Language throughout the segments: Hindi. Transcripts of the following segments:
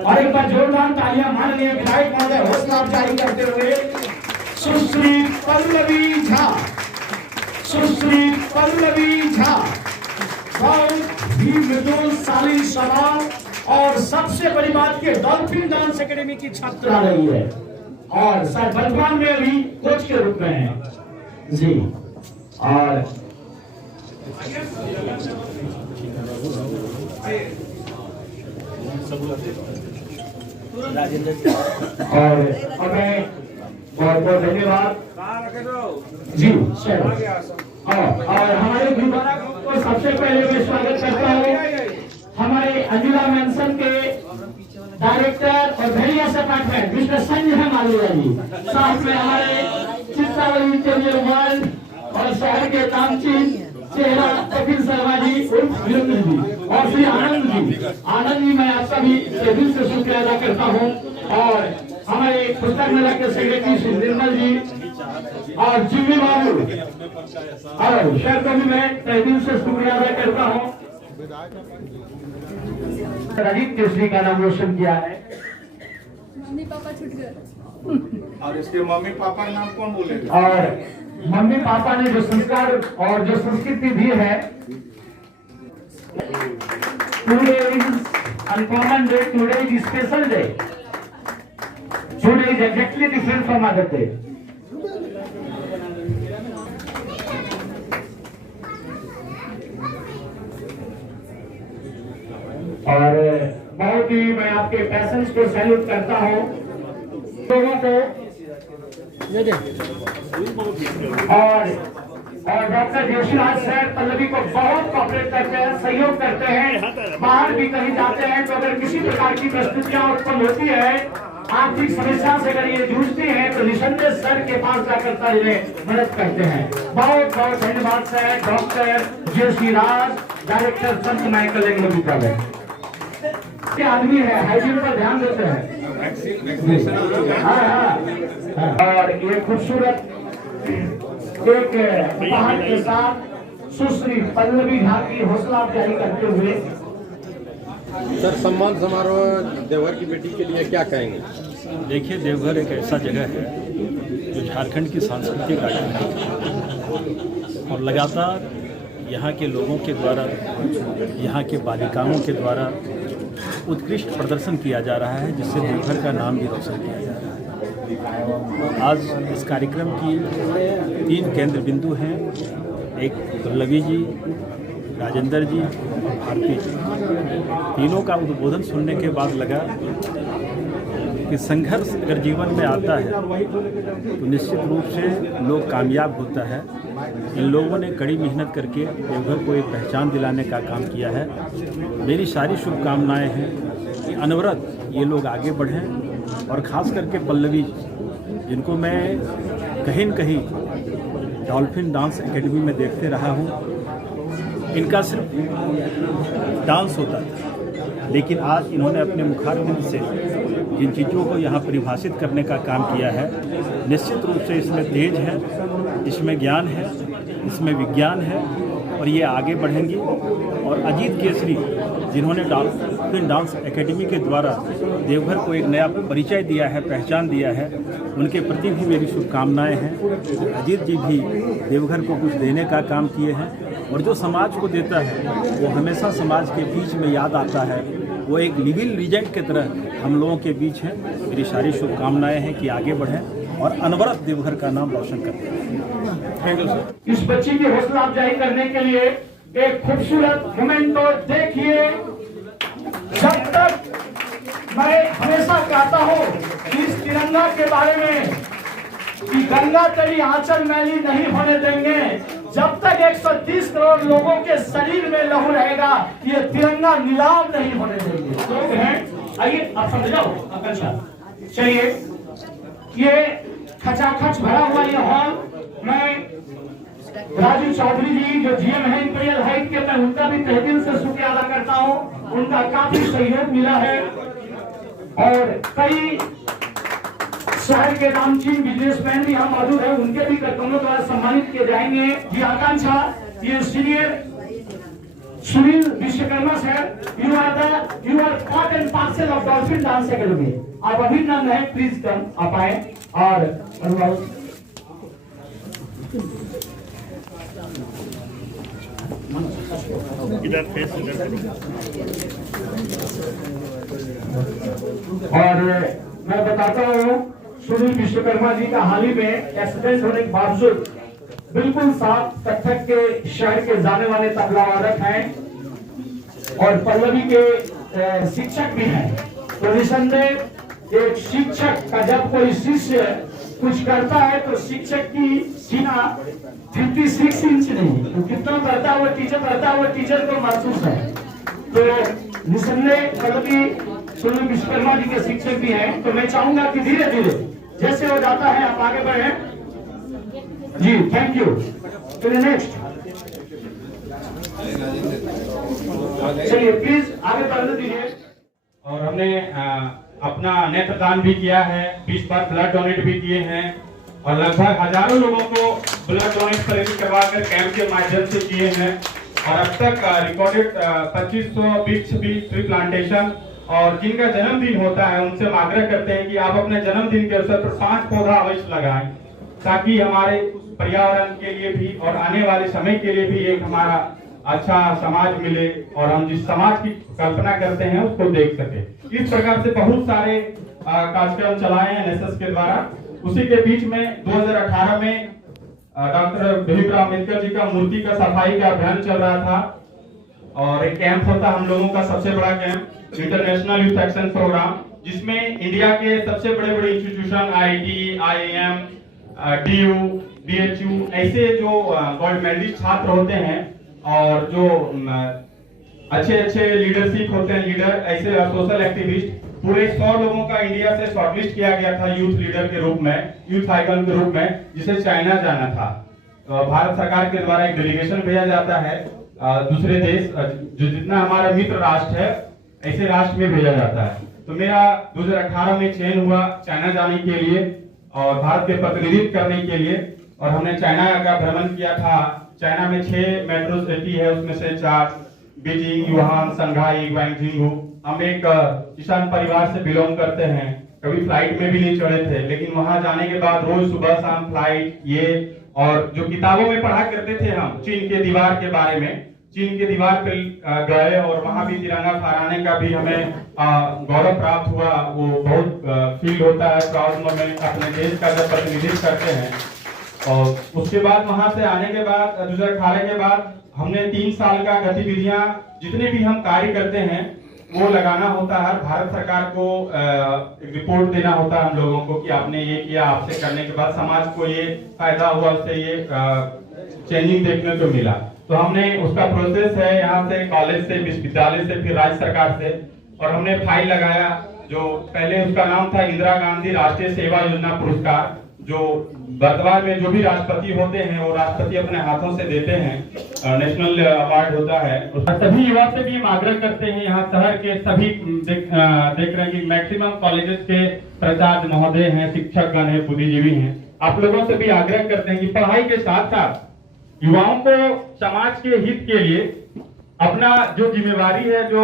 और एक बार जोरदार तालियां माननीय विधायक महोदय हौसला अफजाई करते हुए सुश्री पल्लवी झा, सुश्री पल्लवी झा बहुत ही मृदुल शालीन स्वभाव और सबसे बड़ी बात की डॉल्फिन डांस एकेडमी की छात्रा रही है और सर वर्तमान में अभी कोच के रूप में है जी। और हमें बहुत बहुत धन्यवाद जी सर। और हमारे को सबसे पहले मैं स्वागत करता हूँ हमारे अंजुला मेंशन के डायरेक्टर और वेरियस अपार्टमेंट मिस्टर संजय मालूया जी, साथ में हमारे चित्रावली टेलियर वर्ल्ड और शहर के नामचीन चेहरा कपिल शर्मा जी उर्फ वीरेंद्र जी और श्री आनंद जी। आनंद जी मैं आपका भी दिल से शुक्रिया अदा करता हूँ और हमारे पुस्तक मेला के सेक्रेटरी श्री निर्मल जी और जीवी बाबू और शहर को भी मैं दिल से शुक्रिया अदा करता हूँ। अजीत केसरी का नाम रोशन किया है। मम्मी पापा छूट गए और इसके मम्मी पापा का नाम कौन बोलेगा? और मम्मी पापा ने जो संस्कार और जो संस्कृति दी है, today is uncommon day, today is special day, today is exactly different from other day. और बहुत ही मैं आपके पैशंस को सैल्यूट करता हूँ लोगों को और डॉक्टर जोशीराज सर पल्लवी को बहुत कोऑपरेट करते हैं, सहयोग करते हैं। बाहर भी कहीं जाते हैं तो अगर किसी प्रकार की परिस्थितियां उत्पन्न होती है, आर्थिक समस्या से अगर ये जूझती हैं तो निसंदेह सर के पास जाकर सर इन्हें मदद करते हैं। बहुत बहुत धन्यवाद सर। डॉक्टर जोशीराज डायरेक्टर संत माइकल एंग्लो विद्यालय के आदमी है, हाइजीन पर ध्यान देते हैं। और ये खूबसूरत एक उपहार के साथ सुश्री पल्लवी झा की हौसला अफजाई करते हुए सर सम्मान समारोह देवघर की बेटी के लिए क्या कहेंगे? देखिए, देवघर एक ऐसा जगह है जो झारखंड की सांस्कृतिक राजधानी है और लगातार यहाँ के लोगों के द्वारा, यहाँ के बालिकाओं के द्वारा उत्कृष्ट प्रदर्शन किया जा रहा है, जिससे देवघर का नाम भी रोशन किया जा रहा है। आज इस कार्यक्रम की 3 केंद्र बिंदु हैं, एक पल्लवी जी, राजेंद्र जी और भारती जी। तीनों का उद्बोधन सुनने के बाद लगा कि संघर्ष अगर जीवन में आता है तो निश्चित रूप से लोग कामयाब होता है। इन लोगों ने कड़ी मेहनत करके देवघर को एक पहचान दिलाने का काम किया है। मेरी सारी शुभकामनाएं हैं कि अनवरत ये लोग आगे बढ़ें और ख़ास करके पल्लवी जिनको मैं कहीं न कहीं डॉल्फिन डांस एकेडमी में देखते रहा हूँ। इनका सिर्फ डांस होता था, लेकिन आज इन्होंने अपने मुखारबिंद से जिन चीज़ों को यहाँ परिभाषित करने का काम किया है, निश्चित रूप से इसमें तेज है, इसमें ज्ञान है, इसमें विज्ञान है और ये आगे बढ़ेंगी। और अजीत केसरी जिन्होंने डॉल्फिन डांस एकेडमी के द्वारा देवघर को एक नया परिचय दिया है, पहचान दिया है, उनके प्रति भी मेरी शुभकामनाएं हैं। अजीत जी भी देवघर को कुछ देने का काम किए हैं और जो समाज को देता है वो हमेशा समाज के बीच में याद आता है। वो एक लिविंग लीजेंड की तरह हम लोगों के बीच हैं। मेरी सारी शुभकामनाएं हैं कि आगे बढ़ें और अनवरत देवघर का नाम रोशन करते हैं। Thank you sir. इस बच्ची की हौसला अफजाई करने के लिए एक खूबसूरत मोमेंटो देखिए। जब तक मैं हमेशा कहता हूँ कि इस तिरंगा के बारे में कि गंगा तेरी आंचल मैली नहीं होने देंगे, जब तक 130 करोड़ लोगों के शरीर में लहू रहेगा ये तिरंगा नीलाम नहीं होने देंगे। लोग हैं, आइए आप समझ जाओ। अच्छा चलिए, ये खचाखच भरा हुआ ये हॉल, मैं राजू चौधरी जी जो जीएम है इंपीरियल हाइट के, मैं उनका भी तहे दिल से शुक्रिया अदा करता हूँ। उनका काफी सहयोग मिला है और कई शहर के नामचीन बिजनेसमैन भी यहाँ मौजूद है, उनके भी कर्तव्यों द्वारा सम्मानित किए जाएंगे। ये आकांक्षा, ये senior Sunil Vishwakarma sir, you are part and parcel of Dolphin Dance Academy. आप अभिनंदन है, प्लीज कम, आप आए। और अनुभव और मैं बताता हूँ, सुनील विश्वकर्मा जी का हाल ही में एक्सीडेंट होने के बावजूद बिल्कुल साफ कथक के शहर के जाने वाले तबला वादक हैं और पल्लवी के शिक्षक भी हैं। तो निसंदेह एक शिक्षक का जब कोई शिष्य कुछ करता है तो शिक्षक की सीना 56 इंच नहीं, तो कितना पढ़ता हुआ टीचर पढ़ता हुआ टीचर को महसूस है। तो निसंदेह पल्लवी सुनील विश्वकर्मा जी के शिक्षक भी हैं। तो मैं चाहूंगा कि धीरे धीरे जैसे हो जाता है आप आगे बढ़े जी। Thank you. चलिए नेक्स्ट, चलिए प्लीज आगे बढ़ने दीजिए। और हमने अपना नेत्रदान भी किया है, 20 बार ब्लड डोनेट भी किए हैं और लगभग हजारों लोगों को ब्लड डोनेट करवा कर कैंप के माध्यम से किए हैं। और अब तक रिकॉर्डेड 2500 वृक्ष भी ट्री प्लांटेशन। और जिनका जन्मदिन होता है उनसे हम आग्रह करते हैं कि आप अपने जन्मदिन के अवसर पर 5 पौधा अवश्य लगाएं, ताकि हमारे पर्यावरण के लिए भी और आने वाले समय के लिए भी एक हमारा अच्छा समाज मिले और हम जिस समाज की कल्पना करते हैं उसको देख सके। इस प्रकार से बहुत सारे कार्यक्रम चलाए हैं एनएसएस के द्वारा। उसी के बीच में 2018 में डॉक्टर भीमराव अम्बेडकर जी का मूर्ति का सफाई का अभियान चल रहा था और एक कैंप होता हम लोगों का सबसे बड़ा camp, international youth action program, जिसमें इंडिया के सबसे बड़े बड़े institution IIT, IIM, DU, BHU ऐसे जो गोल्ड मेडलिस्ट छात्र होते हैं और जो अच्छे लीडरशिप होते हैं, लीडर ऐसे सोशल एक्टिविस्ट, पूरे 100 लोगों का इंडिया से शॉर्टलिस्ट किया गया था यूथ लीडर के रूप में, यूथ आइकन के रूप में, जिसे चाइना जाना था। तो भारत सरकार के द्वारा एक डेलीगेशन भेजा जाता है दूसरे देश, जो जितना हमारा मित्र राष्ट्र है ऐसे राष्ट्र में भेजा जाता है। तो मेरा 2018 में चयन हुआ चाइना जाने के लिए और भारत के प्रतिनिधित्व करने के लिए। और हमने चाइना का भ्रमण किया था। चाइना में 6 मेट्रो सिटी है, उसमें से 4 बीजिंग, वुहान, शंघाई, ग्वांगझू। हम एक किसान परिवार से बिलोंग करते हैं, कभी फ्लाइट में भी नहीं चढ़े थे, लेकिन वहां जाने के बाद रोज सुबह शाम फ्लाइट ये, और जो किताबों में पढ़ा करते थे हम चीन के दीवार के बारे में, चीन के दीवार पे गए और वहां भी तिरंगा फहराने का भी हमें गौरव प्राप्त हुआ। वो बहुत फील होता है, प्राउड मोमेंट अपने देश का जब प्रतिनिधित्व करते हैं। और उसके बाद वहां से आने के बाद 2018 के बाद हमने 3 साल का गतिविधियां जितने भी हम कार्य करते हैं वो लगाना होता है। भारत सरकार को एक रिपोर्ट देना होता है हम लोगों को कि आपने ये किया, आपसे करने के बाद समाज को ये फायदा हुआ, उससे ये चेंजिंग देखने को मिला। तो हमने उसका प्रोसेस है यहाँ से, कॉलेज से, विश्वविद्यालय से, फिर राज्य सरकार से, और हमने फाइल लगाया। जो पहले उसका नाम था इंदिरा गांधी राष्ट्रीय सेवा योजना पुरस्कार, जो वर्तमान में जो भी राष्ट्रपति होते हैं वो राष्ट्रपति अपने हाथों से देते हैं, नेशनल अवार्ड होता है। सभी युवा से भी हम आग्रह करते हैं, यहाँ शहर के सभी देख रहे हैं कि मैक्सिमम कॉलेजेस के प्राचार्य महोदय हैं, शिक्षकगण हैं, बुद्धिजीवी हैं, आप लोगों से भी आग्रह करते हैं कि पढ़ाई के साथ साथ युवाओं को समाज के हित के लिए अपना जो जिम्मेवारी है जो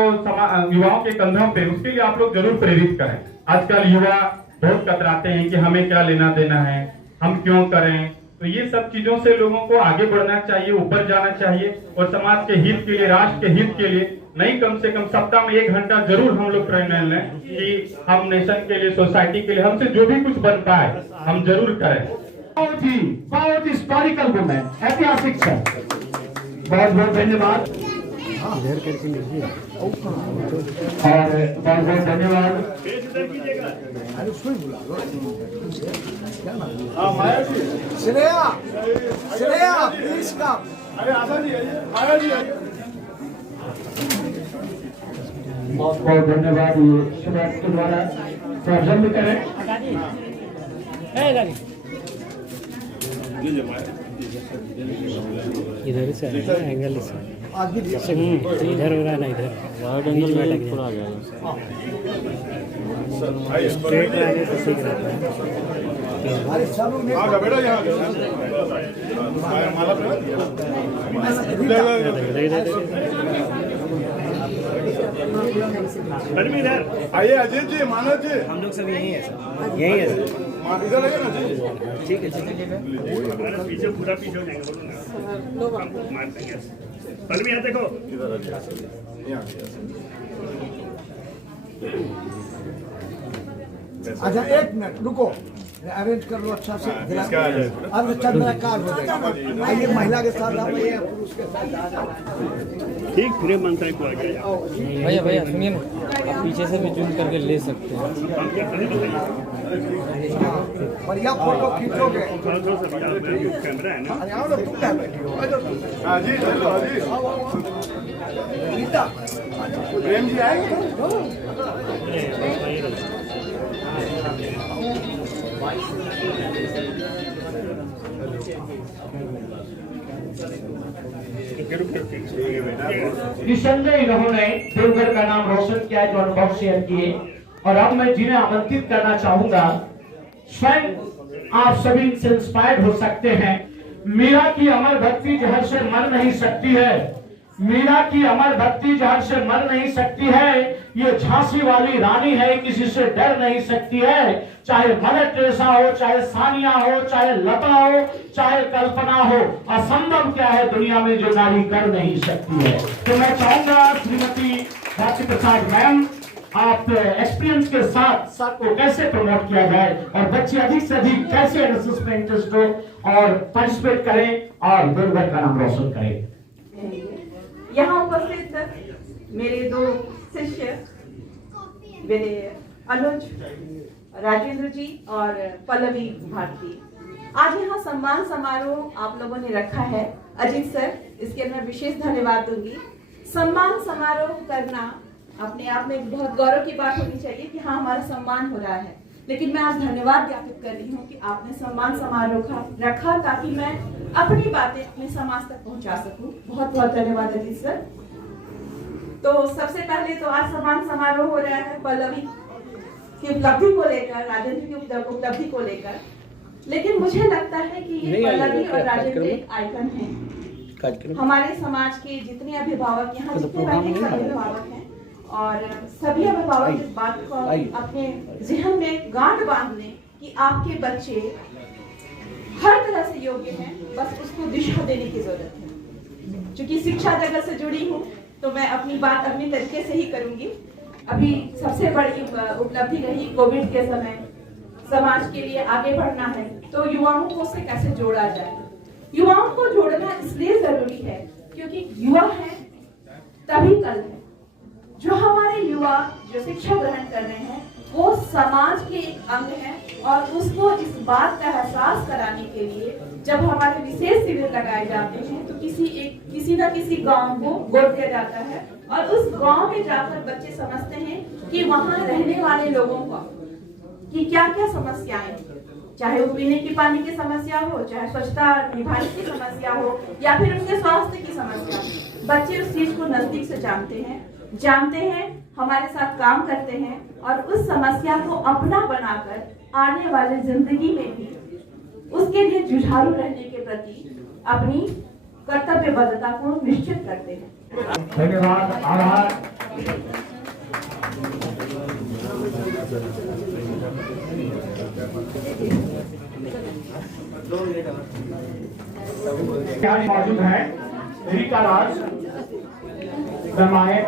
युवाओं के कंधों पे, उसके लिए आप लोग जरूर प्रेरित करें। आजकल युवा बहुत कतराते हैं कि हमें क्या लेना देना है, हम क्यों करें। तो ये सब चीजों से लोगों को आगे बढ़ना चाहिए, ऊपर जाना चाहिए और समाज के हित के लिए, राष्ट्र के हित के लिए नहीं, कम से कम सप्ताह में 1 घंटा जरूर हम लोग प्रेरणा लें कि हम नेशन के लिए, सोसाइटी के लिए, हमसे जो भी कुछ बन पाए हम जरूर करें। बहुत हिस्टोरिकल मूवमेंट, ऐतिहासिक है। बहुत बहुत धन्यवाद और बहुत बहुत धन्यवाद। Shreya please come. बहुत बहुत धन्यवाद। ये श्रेया के द्वारा प्रारंभ करें। इधर से एंगल से इधर हो रहा है ना, इधर वाइड एंगल में पूरा आ जाएगा। स्ट्रेट रहने से ठीक रहता है। आइए अजय जी, मानव जी, हम लोग सब यही है सर, यही है सर। इधर आइए ना जी। ठीक है ठीक है। पीछे पूरा पीछे हो जाएंगे, बोलो ना, मार देंगे। पल भी यहाँ देखो, इधर आइए, यहाँ अच्छा एक मिनट रुको, अरेंज कर लो अच्छा से। इसका आ जाए थोड़ा। अब चंद्रकार हो जाएगा। आइए महिला के साथ आप आइए, पुरुष के साथ। ठीक गृह मंत्री को आ गया। भैया भैया सुनिए ना, आप पीछे से भी जूम करके ले सकते हैं। बढ़िया फोटो खींचोगे। कैमरा है ना, अरे आओ ना, तुम क्या बैठे हो? आ जाओ। हाँ जी, चलो हाँ जी। रीता, प्रेम जी आएंगे। निसंदेह इन्होंने देवघर का नाम रोशन किया, जो अनुभव शेयर किए। और अब मैं जिन्हें आमंत्रित करना चाहूंगा, स्वयं आप सभी इनसे इंस्पायर्ड हो सकते हैं। मीरा की अमर भक्ति जहर से मर नहीं सकती है, मीरा की अमर भक्ति जहर से मर नहीं सकती है। ये झांसी वाली रानी है, किसी से डर नहीं सकती है। चाहे मदर टेरेसा हो, चाहे सानिया हो, चाहे लता हो, चाहे कल्पना हो, असंभव क्या है दुनिया में जो नारी कर नहीं सकती है। तो मैं चाहूंगा श्रीमती राष्ट्रीय प्रसाद मैम, आप एक्सपीरियंस के साथ साथ को कैसे प्रमोट किया जाए और बच्चे अधिक से अधिक कैसे एनएसएस में इंटरेस्ट हो और पार्टिसिपेट करें और देवघर का नाम रोशन करें। यहाँ उपस्थित मेरे दो शिष्य, मेरे अनुज राजेंद्र जी और पल्लवी भारती, आज यहाँ सम्मान समारोह आप लोगों ने रखा है। अजीत सर, इसके अंदर विशेष धन्यवाद दूंगी। सम्मान समारोह करना अपने आप में बहुत गौरव की बात होनी चाहिए कि हाँ हमारा सम्मान हो रहा है, लेकिन मैं आज धन्यवाद ज्ञापित कर रही हूँ कि आपने सम्मान समारोह रखा ताकि मैं अपनी बातें अपने समाज तक पहुंचा सकूं। बहुत बहुत धन्यवाद अजीत सर। तो सबसे पहले तो आज सम्मान समारोह हो रहा है पल्लवी की उपलब्धि को लेकर, राजेंद्र की उपलब्धि को लेकर, लेकिन मुझे लगता है कि ये पल्लवी और राजेंद्र एक आइकन है। हमारे समाज के जितने अभिभावक यहाँ जितने अभिभावक हैं और सभी अभिभावक इस बात को अपने ज़हन में गांठ बांध लें कि आपके बच्चे हर तरह से योग्य हैं, बस उसको दिशा देने की जरूरत है। क्योंकि शिक्षा जगत से जुड़ी हूँ तो मैं अपनी बात अपने तरीके से ही करूंगी। अभी सबसे बड़ी उपलब्धि रही कोविड के समय, समाज के लिए आगे बढ़ना है तो युवाओं को से कैसे जोड़ा जाए। युवाओं को जोड़ना इसलिए जरूरी है क्योंकि युवा है तभी कल है। जो हमारे युवा जो शिक्षा ग्रहण कर रहे हैं वो समाज के एक अंग है और उसको इस बात का एहसास कराने के लिए जब हमारे विशेष शिविर लगाए जाते हैं तो किसी न किसी गांव को गोद दिया जाता है और उस गांव में जाकर बच्चे समझते हैं कि वहां रहने वाले लोगों का कि क्या क्या समस्याएं, चाहे वो पीने की पानी की समस्या हो, चाहे स्वच्छता निभाने की समस्या हो या फिर उनके स्वास्थ्य की समस्या हो, बच्चे उस चीज को नजदीक से जानते हैं, हमारे साथ काम करते हैं और उस समस्या को अपना बनाकर आने वाले जिंदगी में भी उसके लिए जुझारू रहने के प्रति अपनी कर्तव्यबद्धता को निश्चित करते हैं। धन्यवाद, आभार। मौजूद है रीता राज रमायण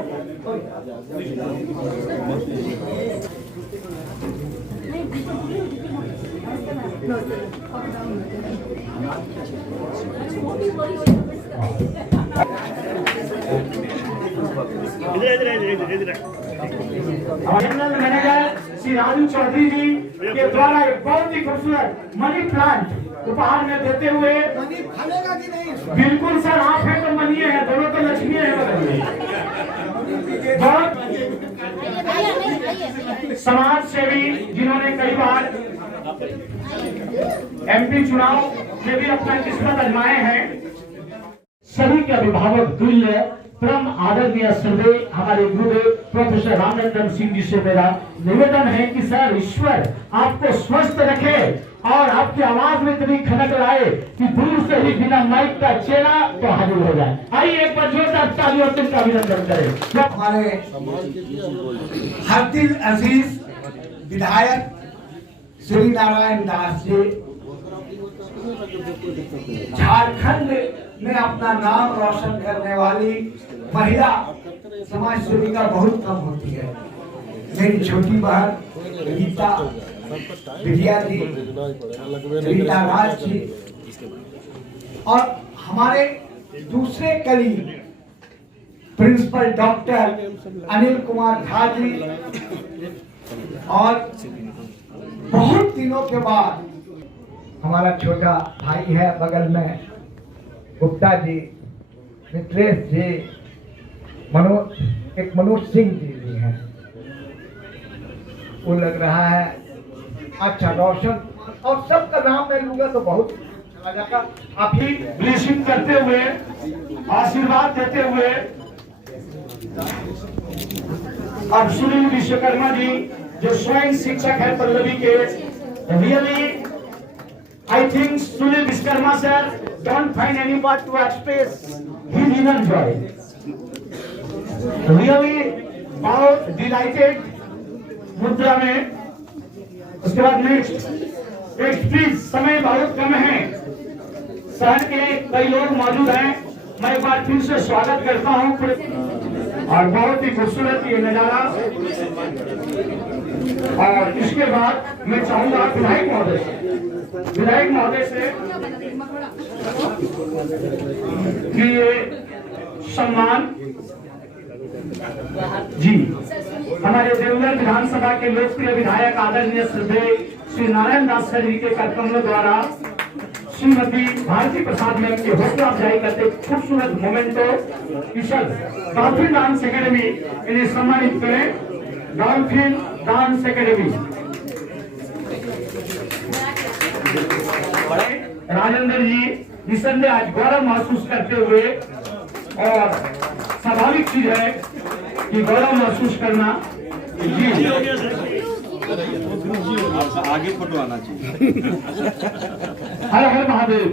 जनरल मैनेजर श्री राजू चौधरी जी के द्वारा एक बहुत ही खूबसूरत मनी प्लांट उपहार में देते हुए। मनी फलेगा कि नहीं? बिल्कुल सर, आप है तो मनी है, दोनों तो लक्ष्मी है। बहुत समाज सेवी जिन्होंने कई बार एमपी चुनाव में भी अपना किस्मत आजमाए हैं। सभी के अभिभावक तुल्य परम आदरणीय श्रद्धेय हमारे गुरुदेव प्रोफेसर रामनंदन सिंह जी से मेरा निवेदन है कि सर ईश्वर आपको स्वस्थ रखे और आपकी आवाज में इतनी खनक लाए कि दूर से ही बिना माइक का चेहरा तो हाजिर हो जाए। आइए एक बार जोरदार तालियों से इनका अभिनंदन करें। हमारे हरदिल अजीज विधायक श्री नारायण दास जी झारखंड में अपना नाम रोशन करने वाली महिला समाज सेविका बहुत कम होती है। मेरी छोटी बहन गीता विद्या जी, रीता राज जी और हमारे दूसरे colleague principal doctor Anil Kumar Jha ji और बहुत दिनों के बाद हमारा छोटा भाई है बगल में गुप्ता जी, मित्रेश जी, मनोज सिंह जी भी हैं। वो लग रहा है अच्छा रोशन और सबका नाम मैं लूंगा तो बहुत चला जाएगा। आप ही ब्लेसिंग करते हुए आशीर्वाद देते हुए अब सुनील विश्वकर्मा जी जो स्वयं शिक्षक है पल्लवी के, really I think Sunil Vishkarma sir don't find any word to express his inner joy. Really बहुत delighted मुद्रा में। उसके बाद नेक्स्ट प्लीज, समय बहुत कम है, शहर के कई लोग मौजूद हैं। मैं एक बार फिर से स्वागत करता हूँ और बहुत ही खूबसूरत ये नजारा। और इसके बाद मैं चाहूंगा विधायक महोदय से कि ये सम्मान जी हमारे देवघर विधानसभा के लोकप्रिय विधायक आदरणीय श्रद्धेय श्री नारायण दास सर जी के कार्यक्रमों द्वारा श्रीमती भारती प्रसाद मैम की हौसला अफजाई करते खूबसूरत मोमेंटो डॉल्फिन डांस एकेडमी इन्हें सम्मानित करें। डॉल्फिन डांस एकेडमी राजेंद्र जी निसंदेह आज गौरव महसूस करते हुए, और स्वाभाविक चीज है कि गौरव महसूस करना जी आगे फोटो आना चाहिए। हर हर महादेव।